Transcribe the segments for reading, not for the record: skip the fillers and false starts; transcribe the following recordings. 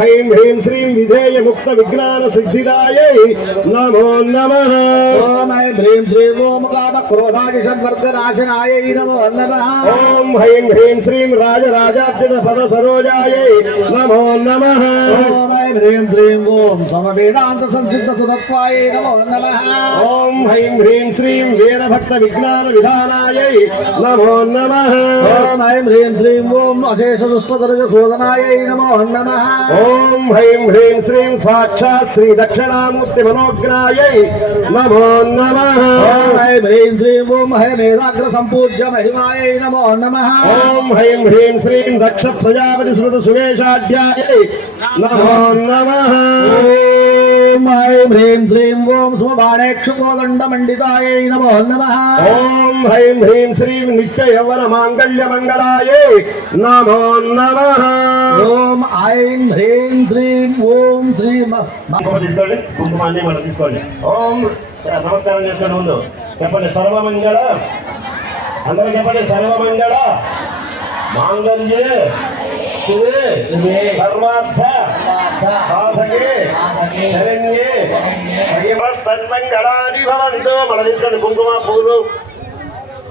హ్రీం హ్రీం శ్రీం విధేయ ముక్త విజ్ఞాన సిద్ధిదాయై నమో నమః. ఓం ఐం హ్రీం శ్రీం ఓం కామ క్రోధాదిషద్వర్గ నాశనాయై నమో నమః. ఓం హ్రీం హ్రీం శ్రీం రాజరాజార్చిత పద సరోజాయై నమో నమః. ఓం ఐం హ్రీం శ్రీం ఓం సమవేదాంత సంసిద్ధ సుతత్వాయై నమో నమః. ఓం హ్రీం హ్రీం శ్రీం వీరభక్త విజ్ఞాన విధానాయై నమో నమః. ఓం ఐం హ్రీం శ్రీం ఓం అశేష దుష్టదర్శ శోధనాయై నమో నమః. ఓం హ్రీం హ్రీం శ్రీం సాక్షాత్ శ్రీ దక్షిణామూర్తి మనోగ్రాయై నమో నమః. ఓం ఐం హ్రీం శ్రీం ఓం హయమేధాగ్ర సంపూజ్య మహిమాయై నమో నమః. ఓం హ్రీం హ్రీం శ్రీం దక్ష ప్రజాపతి స్మృత సువేషాఢ్యాయై నమో నమః. ఓం ఐం హ్రీం శ్రీం ఓం సుమబాణేక్షు కోదండ మండితాయై నమో నమః. ఓం హ్రీం హ్రీం శ్రీం నిత్య యవ్వన మాంగళ్య మంగళాయై నమో నమః. ఓం ఐం హ్రీం శ్రీం ఓం శ్రీం తీసుకోండి, కుంకుమాన్ని మనం తీసుకోండి. ఓం నమస్కారం చేసుకోండి. ముందు చెప్పండి సర్వమంగళ, అందరూ చెప్పండి సర్వమంగళ మాంగళ్యే శివే సర్వార్థ సాధకే శరణ్యే సన్మంగళాని భవంతు. మనం తీసుకోండి కుంకుమ పూలు.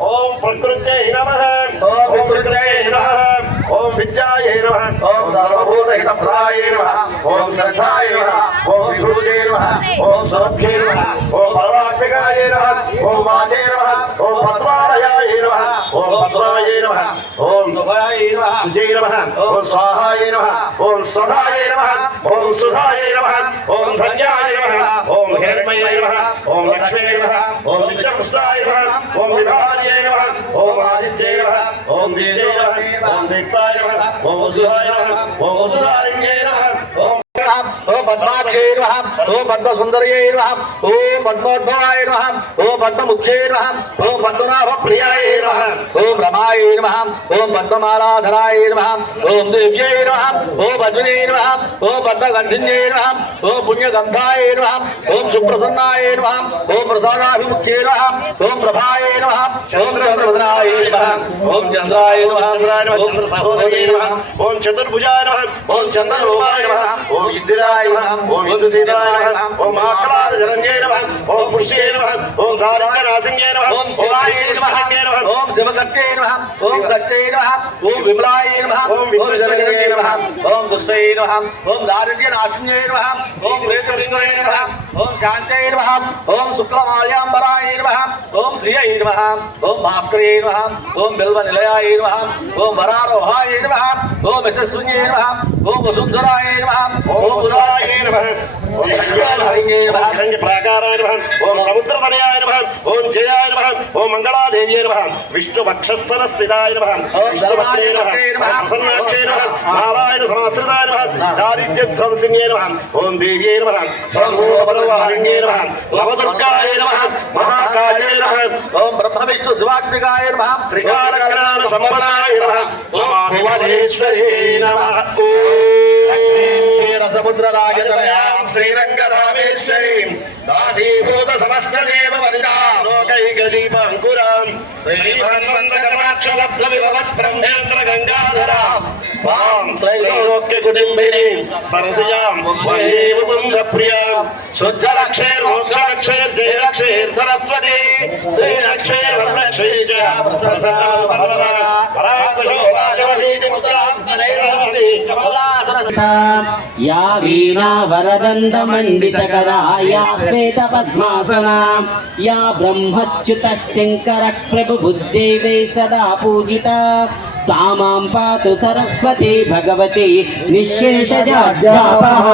ఓం ప్రకృత్యై నమః. ఓం వికృత్యై నమః. ఓం విద్యాయై నమః. ఓం సర్వభూతహితప్రదాయై నమః. ఓం శ్రద్ధాయై నమః. ఓం విభూతయై నమః. ఓం సురభ్యై నమః. ఓం పరమాత్మికాయై నమః. ఓం వాచై నమః. ఓం పద్మాలయాయై నమః. ఓం పద్మాయై నమః. ఓం సుభాయై నమః. సుజై నమః. ఓం స్వాహాయై నమః. ఓం స్వధాయై నమః. ఓం సుధాయై నమః. ఓం ధన్యాయ నమః. ఓం హిరణ్మయై నమః. ఓం లక్ష్మీయై నమః. ఓం నిత్యపుష్టాయ నమః. ఓం విభార్యై నమః. ఓం ఆదిత్యై నమః. ఓం దిత్యై నమః. ఓం దిక్పాయ నమః. ఓం వసుధాయ నమః. ఓం వసుధారణ్యై నమః. ఓం పద్మాక్షై నమః. ఓం పద్మసుందర్యై నమః. ఓం పద్మోద్భవాయ నమః. ఓం పద్మముఖ్యై నమః. ఓం పద్మనాభ ప్రియాయ నమః. ఓం రమాయ నమః. ఓం పద్మమాలాధరాయ నమః. ఓం దేవ్యై నమః. ఓం పద్మినే నమః. ఓం పద్మగంధిన్యై నమః. ఓం పుణ్యగంధాయ నమః. ఓం సుప్రసన్నాయ నమః. ఓం ప్రసాదాభిముఖ్యై నమః. ఓం ప్రభాయ నమః. ఓం చంద్రవదనాయ నమః. ఓం చంద్రాయ నమః. ఓం సహోదర్యై నమః. ఓం చతుర్భుజాయ నమః. ఓం చంద్రరూపాయ నమః. ఓం ఇందిరాయ నమః. ఓం ఇందుసీతాయ నమః. ఓం మహాకాళ జనన్యై నమః. ఓం పుష్యై నమః. ఓం ధారణాసింగ్యై నమః. ఓం శివాయ నమః. ఓం శివకర్తై నమః. ఓం సత్యై నమః. ఓం విమలాయ నమః. ఓం విశ్వజనన్యై నమః. ఓం దుష్టై నమః. ఓం దారిద్ర్యనాశిన్యై నమః. ఓం ప్రేతవిష్ణురై నమః. ఓం శాంతై నమః. ఓం శుక్లమాల్యాంబరాయ నమః. ఓం శ్రియై నమః. ఓం భాస్కరై నమః. ఓం బిల్వనిలయాయ నమః. ఓం వరారోహాయ నమః. ఓం యశస్విన్యై నమః. ఓం వసుంధరాయ నమః. ఓం ఉదాయ నమః. ఓం హిరణ్యాయ నమః. హిరణ్య ప్రాకారాయ నమః. ఓం సముద్రతనయాయ నమః. ఓం జయాయ నమః. ఓం మంగళాదేవ్యై నమః. విష్ణు వక్షస్థల స్థితాయ నమః. ఓం సర్వాయ నమః. ప్రసన్నాక్షై నమః. నారాయణ సమాశ్రితాయ నమః. దారిద్ర్యధ్వంసిన్యై నమః. ఓం దేవ్యై నమః. సంభూతపరవారిణ్యై నమః. నవదుర్గాయ నమః. మహాకాళ్యై నమః. ఓం బ్రహ్మ విష్ణు శివాత్మికాయ నమః. త్రికాలజ్ఞాన సంపన్నాయ నమః. ఓం భువనేశ్వరీ నమః. క్షీరసముద్రరాజతనయాం శ్రీరంగరామేశ్వరీం దాసీభూత సమస్తదేవ వనితాం లోకైకదీపాంకురాం శ్రీభన్వంతకటాక్షలబ్ధ విభవత్ బ్రహ్మేంద్ర గంగాధరాం వాం త్రైలోక్య కుటుంబినీం సరసియాం వందే ముకుంద ప్రియాం శుద్ధలక్షైర్మోక్షలక్షైర్ జయలక్షైర్ సరస్వతి శ్రీలక్షైర్ వరలక్షై చ ప్రసన్నా సర్వదా పరాకుశోభాశవీతి ముద్రాం తనైరహమతి या वीणा वरदण्ड मंडितकरा या श्वेत पद्मासना या ब्रह्मच्युत शंकर प्रभु बुद्धेवे सदा पूजिता सा मां पातु सरस्वती भगवती निःशेषजाड्यापः।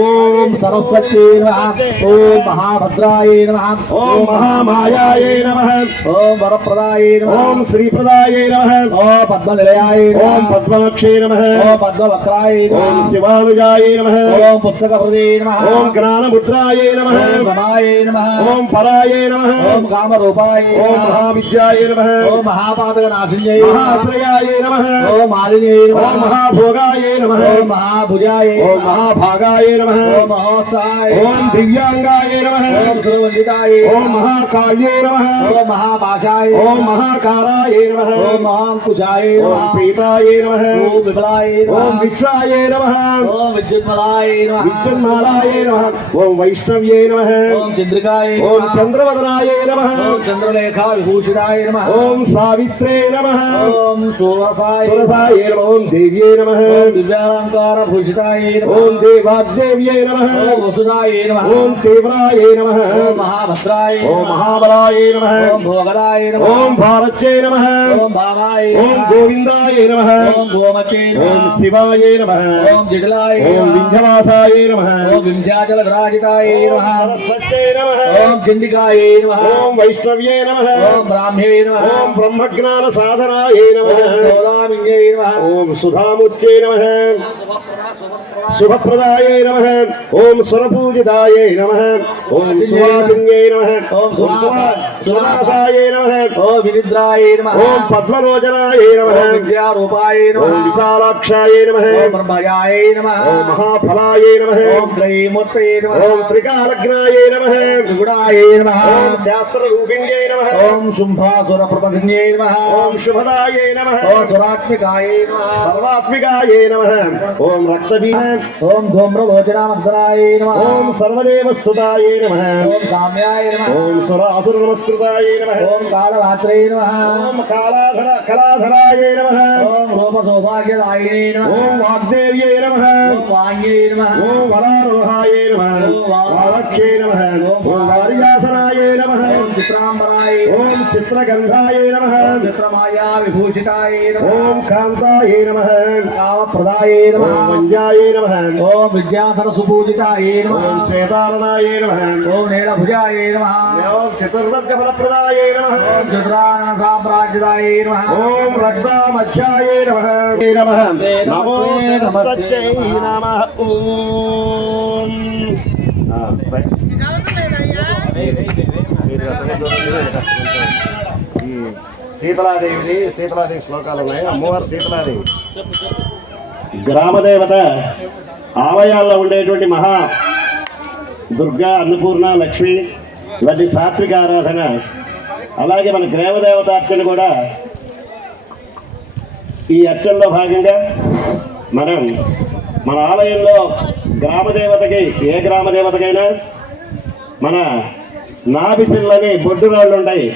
ओम सरस्वती नमः। ओम महाभद्राय नमः। ओम महामायाय नमः। ओम वरप्रदाय नमः। ओम श्रीप्रदाय नमः। ओम पद्मनिलयाय नमः। ओम पद्माक्षे नमः। ओम पद्मवक्त्राय नमः। ओम शिवानुजाय नमः। ओम पुस्तकप्रदे नमः। ओम ज्ञानमुद्राय नमः। ओम रमाय नमः। ओम पराय नमः। ओम कामरूपाय ओम महाविद्याय नमः। ओम महापातकनाशिन्यै नमः। మహాశ్రయాయ నమః ఓం మాలిన్యై ఓం నమః మహాభోగాయ నమః ఓం మహాభుజాయ ఓం మహాభాగాయ నమః ఓం మహోత్సాయ ఓం దివ్యాంగాయ నమః ఓం సురవందితాయ ఓం మహాకాళ్యే నమః ఓం మహాపాశాయ ఓం మహాకారాయ నమః ఓం మహాంకుశాయ ఓం పీతాయ నమః ఓం విమలాయ ఓం విశ్వాయ నమః ఓం విద్యున్మలాయ విద్యున్మాలాయ నమః ఓం వైష్ణవ్యే నమః ఓం చంద్రికాయ ఓం చంద్రవదనాయ నమః ఓం చంద్రలేఖా విభూషితాయ నమః ఓం సావిత్రే నమః ఓం సురసాయ సురసాయ నమః ఓం దేవ్యే నమః ఓం దివ్యాలంకార భూషితాయ నమః ఓం దేవాదేవ్యే నమః ఓం వసుదాయ నమః ఓం తీవ్రాయ నమః ఓం మహాభద్రాయ ఓం మహాబలాయ నమః ఓం భోగదాయ నమః ఓం భారచ్చే నమః ఓం భావాయ ఓం నమః గోవిందాయ నమః ఓం గోమతే ఓం నమః శివాయ నమః ఓం జటిలాయ ఓం నమః వింధ్యవాసాయ నమః ఓం వింధ్యాచల విరాజితాయ ఓం నమః సరస్వత్యై నమః ఓం చండికాయ నమః ఓం వైష్ణవ్యే నమః ఓం బ్రాహ్మ్యై నమః ఓం బ్రహ్మజ్ఞాన సాధనాయ నమః ఓం సోదామిన్యై నమః ఓం సుధాముచ్యై నమః శుభప్రదాయ నమః ఓం సురపూజితాయ నమః ఓం సువాసిన్యై నమః ఓం సువాసాయ నమః ఓం వినిద్రాయ నమః ఓం పద్మలోచనాయ నమః ఓం విద్యారూపాయ ఓం నమః విశాలాక్షాయ నమః ఓం బ్రహ్మయాయ నమః ఓం మహాఫలాయ నమః ఓం త్రైమూర్తయే నమః ఓం త్రికాలగ్నాయ నమః త్రిగుణాయ నమః ఓం శాస్త్రరూపిణ్యై నమః ఓం శుంభాసుర ప్రపదిన్యై నమః ఓం శుభదాయ నమః ఓం సురాత్మికాయ నమః సర్వాత్మికాయ నమః ఓం రక్తబీజ ఓం ధూమ్రలోచనామర్దనాయ నమః ఓం సర్వదేవస్తుతాయ నమః ఓం సామ్యాయ నమః ఓం సురాసుర నమస్కృతాయ నమః ఓం కాళరాత్రే నమః ఓం కళాధరాయ నమః ఓం రూప సౌభాగ్యదాయినే నమః ఓం వాగ్దేవ్యై నమః ఓం వాణ్యై నమః ఓం వరారోహాయ నమః వాలక్ష్యై నమః ఓం వార్యాసనాయ నమః ఓం చిత్రాంబరాయ ఓం చిత్రగంధాయ నమః ఓం చిత్రమాయా విభూషితాయ నమః ఓం కాంతాయ నమః కామప్రదాయ నమః ఓం వంజాయ నమః ఓం విద్యాధర సుపూజితాయ నమః ఓం శ్వేతారణాయ నమః ఓం నీలభుజాయ నమః ఓం చతుర్వర్గ ఫలప్రదాయ నమః ఓం చతురానన సామ్రాజ్యదాయ నమః ఓం రక్తామధ్యాయ నమః నమః నమో సరస్వత్యై నమః ఓం ఈ శీతలాదేవి శ్లోకాలు ఉన్నాయి. అమ్మవారు శీతలాదేవి గ్రామదేవత ఆలయాల్లో ఉండేటువంటి మహా దుర్గా అన్నపూర్ణ లక్ష్మి ఇవన్నీ సాత్విక ఆరాధన. అలాగే మన గ్రామదేవత అర్చన కూడా ఈ అర్చనలో భాగంగా మనం మన ఆలయంలో గ్రామదేవతకి ఏ గ్రామదేవతకైనా మన నాభిశిల్లని బొడ్డు రాళ్ళు ఉంటాయి.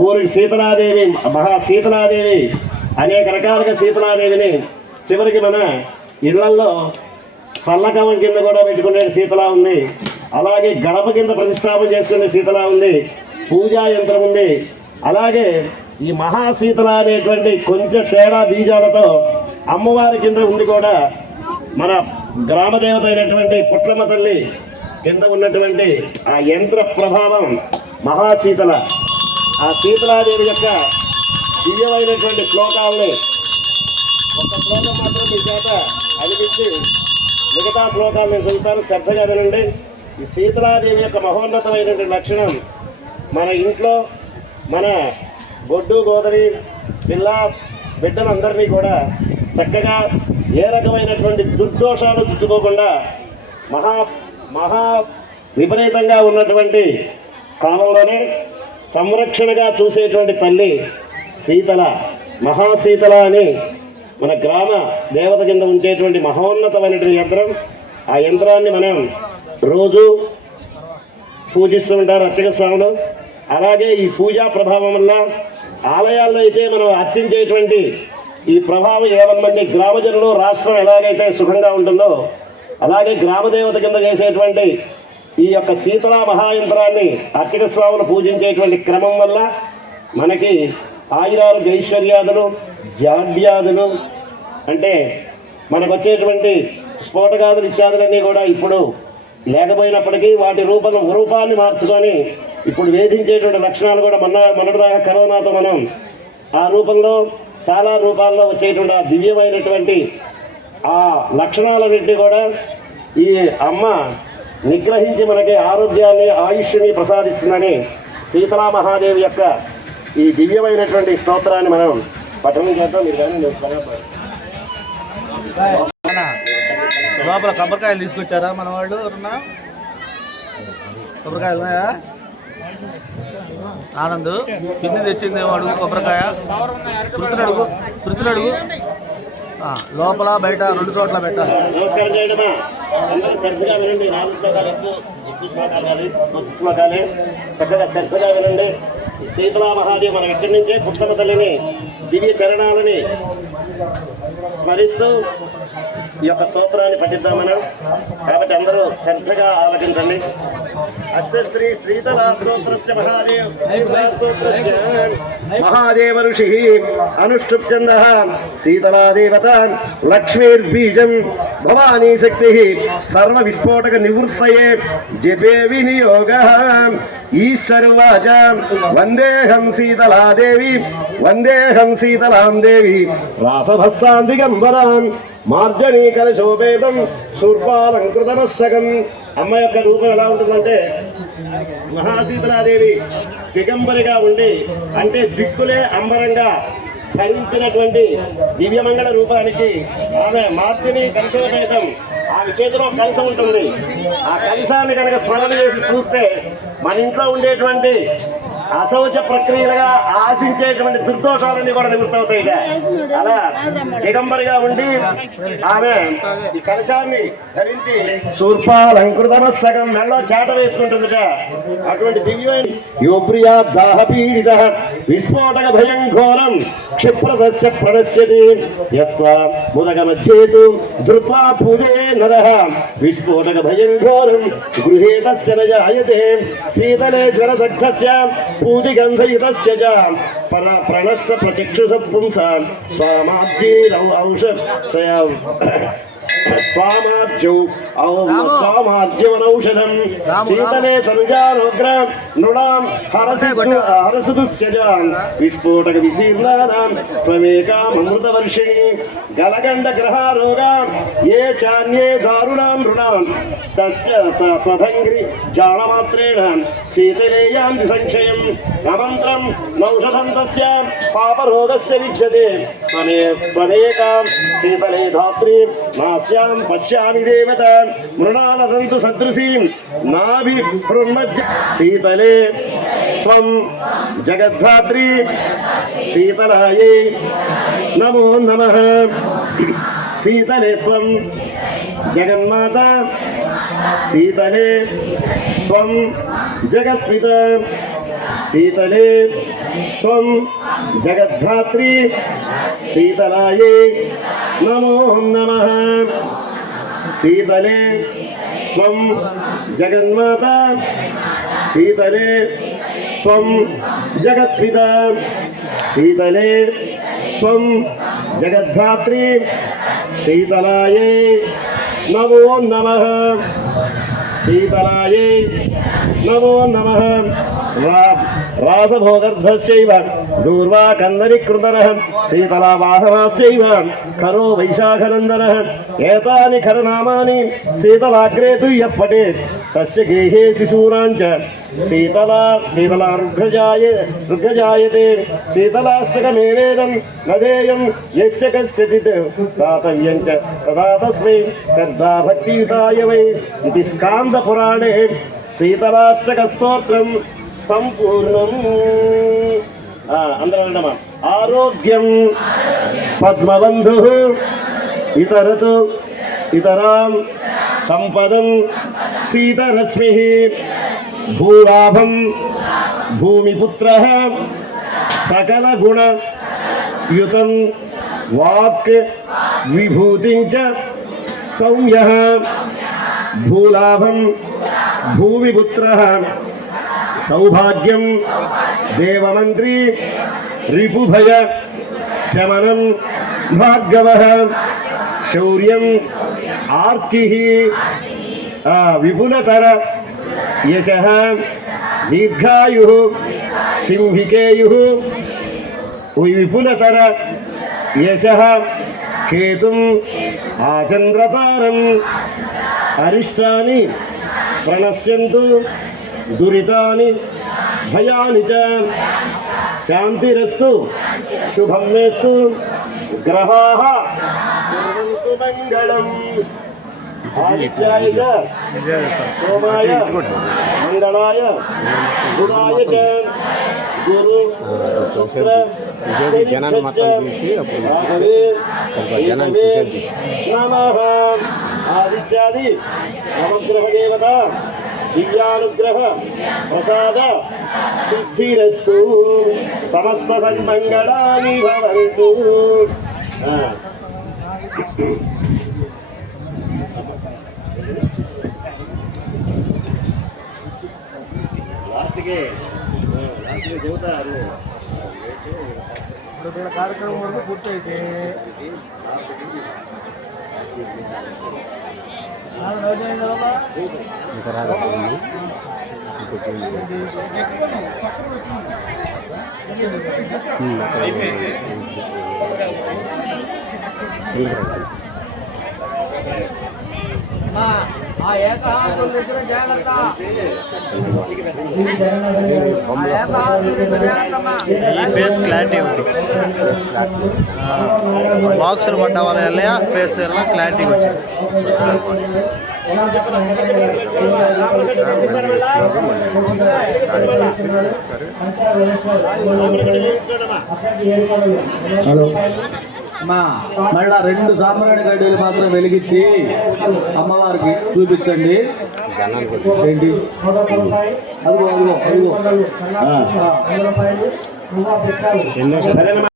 ఊరికి శీతలాదేవి మహా శీతలాదేవి అనేక రకాలుగా శీతలాదేవిని చివరికి మన ఇళ్లల్లో సల్లకవం కింద కూడా పెట్టుకునే శీతలా ఉంది. అలాగే గడప కింద ప్రతిష్టాపన చేసుకునే శీతలా ఉంది. పూజా యంత్రం ఉంది. అలాగే ఈ మహాశీతల అనేటువంటి కొంచెం తేడా బీజాలతో అమ్మవారి కింద ఉండి కూడా మన గ్రామదేవత అయినటువంటి పుట్లమ్మ తల్లి కింద ఉన్నటువంటి ఆ యంత్ర ప్రభావం మహాశీతల. ఆ శీతలాదేవి యొక్క దివ్యమైనటువంటి శ్లోకాలని ఒక శ్లోకం మాత్రం మీ చేత అనిపించి మిగతా శ్లోకాలు నేను చదువుతాను, శ్రద్ధగా వినండి. ఈ శీతలాదేవి యొక్క మహోన్నతమైనటువంటి లక్షణం మన ఇంట్లో మన బొడ్డు గోదరి పిల్ల బిడ్డలందరినీ కూడా చక్కగా ఏ రకమైనటువంటి దుర్దోషాలు చుట్టుకోకుండా మహా విపరీతంగా ఉన్నటువంటి కాలంలోనే సంరక్షణగా చూసేటువంటి తల్లి శీతల, మహాశీతల అని మన గ్రామ దేవత కింద ఉంచేటువంటి మహోన్నతమైనటువంటి యంత్రం. ఆ యంత్రాన్ని మనం రోజు పూజిస్తూ ఉంటారు అర్చక స్వాములు. అలాగే ఈ పూజా ప్రభావం వల్ల ఆలయాల్లో అయితే మనం అర్చించేటువంటి ఈ ప్రభావం 50 మంది గ్రామజనులు రాష్ట్రం ఎలాగైతే సుఖంగా ఉంటుందో అలాగే గ్రామదేవత కింద చేసేటువంటి ఈ యొక్క శీతలా మహాయంత్రాన్ని అర్చక స్వాములు పూజించేటువంటి క్రమం వల్ల మనకి ఆయురాలు ఐశ్వర్యాదులు జాడ్యాదులు అంటే మనకు వచ్చేటువంటి స్ఫోటకాదులు ఇత్యాదులన్నీ కూడా ఇప్పుడు లేకపోయినప్పటికీ వాటి రూపాన్ని మార్చుకొని ఇప్పుడు వేధించేటువంటి లక్షణాలు కూడా మొన్నటిదాకా కరోనాతో మనం ఆ రూపంలో చాలా రూపాల్లో వచ్చేటువంటి ఆ దివ్యమైనటువంటి ఆ లక్షణాలన్నింటినీ కూడా ఈ అమ్మ నిగ్రహించి మనకి ఆరోగ్యాన్ని ఆయుష్ని ప్రసాదిస్తుందని శీతలా మహాదేవి యొక్క ఈ దివ్యమైనటువంటి స్తోత్రాన్ని మనం పఠనం చేద్దాం. మీరు కానీ నేను బరాబర్. లోపల కొబ్బరికాయలు తీసుకొచ్చారా మన వాళ్ళు? ఎవరన్నా కొబ్బరికాయలు ఉన్నాయా? ఆనంద్ పిన్ని తెచ్చింది వాడు కొబ్బరికాయ. శృతులు అడుగు. లోపల బయట 2 చోట్ల పెట్టాలి. నమస్కారం చేయడమా. అందరూ శ్రద్ధగా వినండి. 4 శ్లోకాలు ఎక్కువ శ్లోకాలు కాదు, కొద్ది శ్లోకాలే. చక్కగా శ్రద్ధగా వినండి. శీతలా మహాదేవి మనం ఇక్కడి నుంచే పుట్టమ తల్లిని దివ్య చరణాలని స్మరిస్తూ ఈ యొక్క స్తోత్రాన్ని పఠిద్దాం మనం. కాబట్టి అందరూ శ్రద్ధగా ఆలకించండి. అస్య శ్రీ శ్రీతలా స్తోత్రస్య మహాదేవ ఋషి అనుష్ఠుప్ ఛందః శీతలా దేవత లక్ష్మీర్బీజం భవానీ శక్తి సర్వ విస్ఫోటక నివృత్తయే జపే వినియోగః. ఈశ్వరువాచ వందేహం శీతలాదేవి వందేహం శీతలాం దేవి రాసభస్తాం దిగంబరాం మార్జనీ కలశోపేతం శూర్పాలంకృతమస్తకం. అమ్మ యొక్క రూపం ఎలా ఉంటుందంటే మహాశీతలాదేవి దిగంబరిగా ఉండి, అంటే దిక్కులే అంబరంగా ధరించినటువంటి దివ్యమంగళ రూపానికి ఆమె మార్జనీ కలశోపేతం. ఆమె చేతిలో కలశం ఉంటుంది. ఆ కలశాన్ని కనుక స్మరణ చేసి చూస్తే మన ఇంట్లో ఉండేటువంటి అశౌచ ప్రక్రియలుగా ఆశించేటువంటి దుర్దోషాలన్నీ కూడా నివృత్తవుతాయి. అలా దిగంబరిగా ఉండి ఆమె ఈ కలశాన్ని ధరించి శూర్పాలంకృతమస్తకం మెళ్ళో చాట వేసుకుంటుందట. అటువంటి దివ్యమైన యోప్రియా దాహపీడిత విస్ఫోటక భయం ఘోరం క్షిప్రదస్య ప్రణశ్యతి యస్వా ముదగమచ్చేతు ధృత్వా పూజే నరః విస్ఫోటక భయం ఘోరం గృహే తస్య న జాయతే శీతలే జ్వరదగ్ధస్య పూతిగంధయుతస్య చ ప్రణష్ట ప్రచక్షుష పుంసాం స్వామార్జీరౌ స్వామార్జవనౌషధం శీతలే తనుజానోగ్ర నృణాం హరసుదుస్యజాం విస్ఫోటక విశీర్ణానాం స్వమేకామృతవర్షిణి గలగండ గ్రహారోగా ఏ చాన్యే దారుణాం నృణాం తస్య తథంగ్రి జానమాత్రేణ శీతలేయాంతి సంక్షయం అమంత్రం నౌషధం తస్య పాపరోగస్య విద్యతే త్వమేకాం శీతలే ధాత్రీ నాస్యాం పశ్యామి దేవత మృణాలదంతు సదృశీం నాభి హృన్మధ్య శీతలే త్వం జగద్ధాత్రీ శీతలాయై నమో నమః. శీతలే త్వం జగన్మాత శీతలే త్వం జగత్పిత శీతలే త్వం జగద్ధాత్రీ శీతలాయై నమో నమః. శీతలే త్వం జగన్మాత శీతలే త్వం జగత్పిత శీతలే త్వం జగద్ధాత్రీ శీతలాయై నమో నమః. శీతలాయై నమో నమః. రాసభోగర్ధస్యైవ దూర్వా కందరికృతరః శీతలావాహనాశ్చైవ ఖరో వైశాఖనందనః ఏతాని ఖరనామాని శీతలాగ్రే తు యః పఠేత్ తస్య గేహే శిశూనాంచ శీతలా రుగ్రజాయతే శీతలాష్టకమేవేదం నదేయం యస్య కస్యచిత్ దాతవ్యం చ తదా తస్మై శ్రద్ధా భక్తియుతాయ వై ఇది స్కాంద పురాణే శీతలాష్టక స్తోత్రం సంపూర్ణం. అందరూ అన్నమా. ఆరోగ్యం పద్మబంధు ఇతరతు ఇతరాం సంపదం సీతరశ్మి భూలాభం భూమిపుత్ర సకల గుణ యుతం వాక్ విభూతిం చ సౌమ్యః భూలాభం భూమిపుత్ర సౌభాగ్యం దేవమంత్రి రిపుభయ శమనం భార్గవః శౌర్యం ఆర్కిః విపులతర యశః దీర్ఘాయుః సింహికేయుః విపులతర యశః కేతుం ఆచంద్రతారం అరిష్టాని ప్రణశ్యంతు దురితాని భయాని చ శాంతిరస్తు శుభం మేస్తు గ్రహాః కుర్వంతు మంగళం ఆదిత్యాయ చ సోమాయ మంగళాయ బుధాయ చ గురు శుక్ర నమః ఆదిత్యాది నవగ్రహ దేవత దివ్యానుగ్రహ ప్రసాద సిద్ధిరస్తు సమస్త సన్మంగళాని భవంతు. లాస్ట్కి చెబుతారు కార్యక్రమం వరకు పూర్తయితే ఫేస్ క్లారిటీ ఉంది. బాక్సులు పడ్డ వాళ్ళ ఫేస్ ఎలా క్లారిటీ వచ్చింది. హలో మళ్ళా 2 సాంబ్రాణి గడ్డీలు మాత్రం వెలిగించి అమ్మవారికి చూపించండి. ఏంటి అదిగో అదిగో అదిగో. సరేనా?